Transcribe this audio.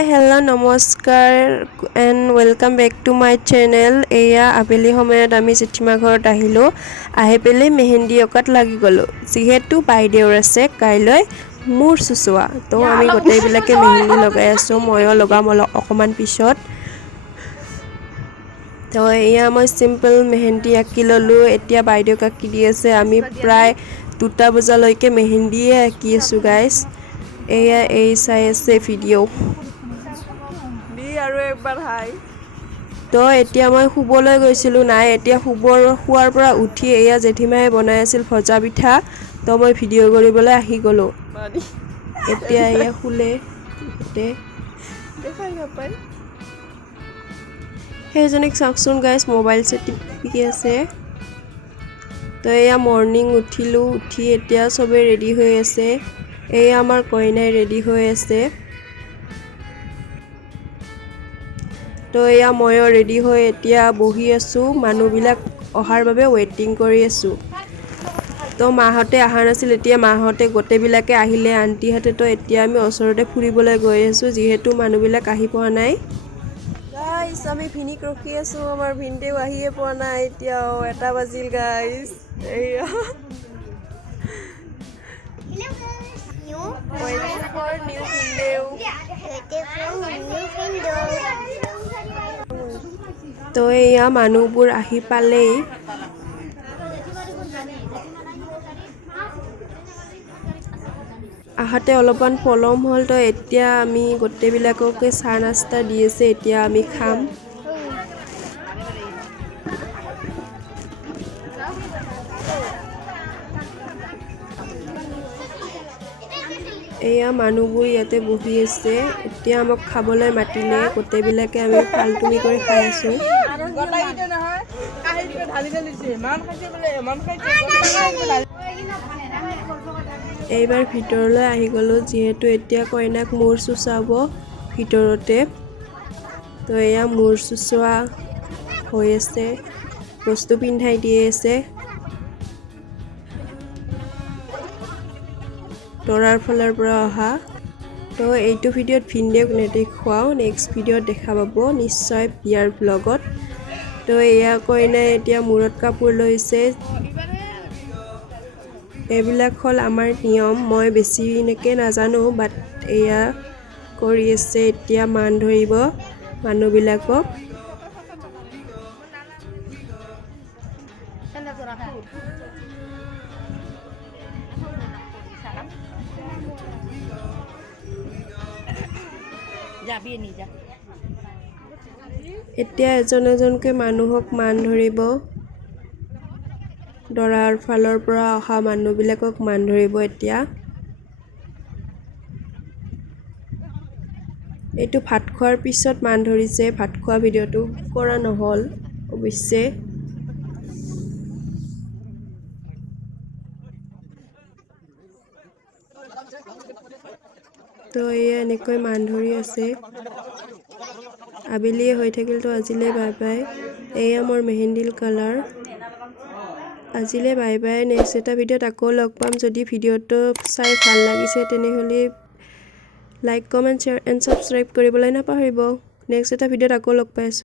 Hi, hello, namaskar and welcome back to my channel. Eya abeli homayot ami jethima ghorot ahilo. Ahi pele mehendi okat lagi golo. Jihetu baideur ase kailoi mur susua. To ami gotei bilake mehendi logai aso moyo logam okoman pisot. To eya moi simple mehendi aki lolu etia baideu aki di ase ami pray 2টা বজালৈকে মেহেন্দিয়ে আকি আছো guys এয়া এই চাই আছে video দি আৰু একবাৰ হাই তো এতিয়া মই শুবলৈ গৈছিলো নাই এতিয়া শুৱাৰ পৰা উঠি এয়া জেঠিমাই বনাই আছিল ভজা পিঠা তো মই ভিডিও কৰিবলৈ আহি গলো এতিয়া এয়া শুলে তে দেখাই নাপায় হেজনিক চাকচোন গাইস মোবাইল সেট টিপি আছে তো এয়া মর্নিং উঠিলো উঠি এতিয়া সবে রেডি হৈ আছে এয়া আমাৰ কইনাই ৰেডি হৈ আছে তো এয়া ময়ো ৰেডি হৈ এতিয়া বহি আছো মানুহবিলাক অহাৰ বাবে ওয়েটিং কৰি আছো তো মাহতে আহা নাছিল এতিয়া মাহতে গোটেবিলাকে আহিলে আন্টি হাতে তো এতিয়া আমি ওচৰতে ফুৰিবলৈ গৈ আছো যেহেতু মানুহবিলাক আহি পোৱা নাই গাইস আমি ভিনিক ৰখি আছো আমাৰ ভিনদেউ আহিয়ে পোৱা নাই এতিয়াও 1 বাজিল গাইস এয়া Hello guys, waiting for new video তো এয়া মানুহবোৰ আহি পালেই আহাতে অলপমান পলম হল তো এতিয়া আমি গোটেবিলাককে চাহ নাস্তা দি আছে এতিয়া আমি খাম এয়া মানুহবোৰ ইয়াতে বহি আছে এতিয়া আমাক খাবলৈ মাতিলে গোটেবিলাকে আমি ফালতুমি কৰি খাই আছো এইবাৰ ভিতৰলৈ আহি গলো যেহেতু এতিয়া কইনাক মূৰ চুচাব ভিতৰতে তো এয়া মূৰ চুচোৱা হৈ আছে বস্তু পিন্ধাই দিয়ে আছে দৰাৰ ফলৰ পৰা অহা তো এইটো ভিডিঅ'ত ভিনদেউক নেদেখুৱাও নেক্সট ভিডিঅ'ত দেখা পাব নিশ্চয় বিয়াৰ ব্লগত তো এয়া কইনাই এতিয়া মূৰত কাপোৰ লৈছে এইবিলাক হল আমাৰ নিয়ম মই বেছি নেকে নাজানো বাট এয়া কৰি আছে এতিয়া মান ধৰিব মানুহবিলাকক এতিয়া এজন এজনকে মানুহক মান ধৰিব দৰাৰ ফালৰ পৰা অহা মানুহবিলাকক মান ধৰিব এতিয়া এইটো ভাত খোৱাৰ পিছত মান ধৰিছে ভাত খোৱা ভিডিঅ'টো কৰা নহল অৱশ্যে তো এয়া এনেকৈ মান ধৰি আছে আবেলিয়ে হৈ থাকিল তো আজিলৈ বাই বাই এয়া মোৰ মেহেন্দিল কালাৰ আজিলৈ বাই বাই নেক্সট এটা ভিডিঅ'ত আকৌ লগ পাম যদি ভিডিঅ'টো চাই ভাল লাগিছে তেনেহ'লে like comment share and subscribe কৰিবলৈ নাপাহৰিব নেক্সট এটা ভিডিঅ'ত আকৌ লগ পাই আছো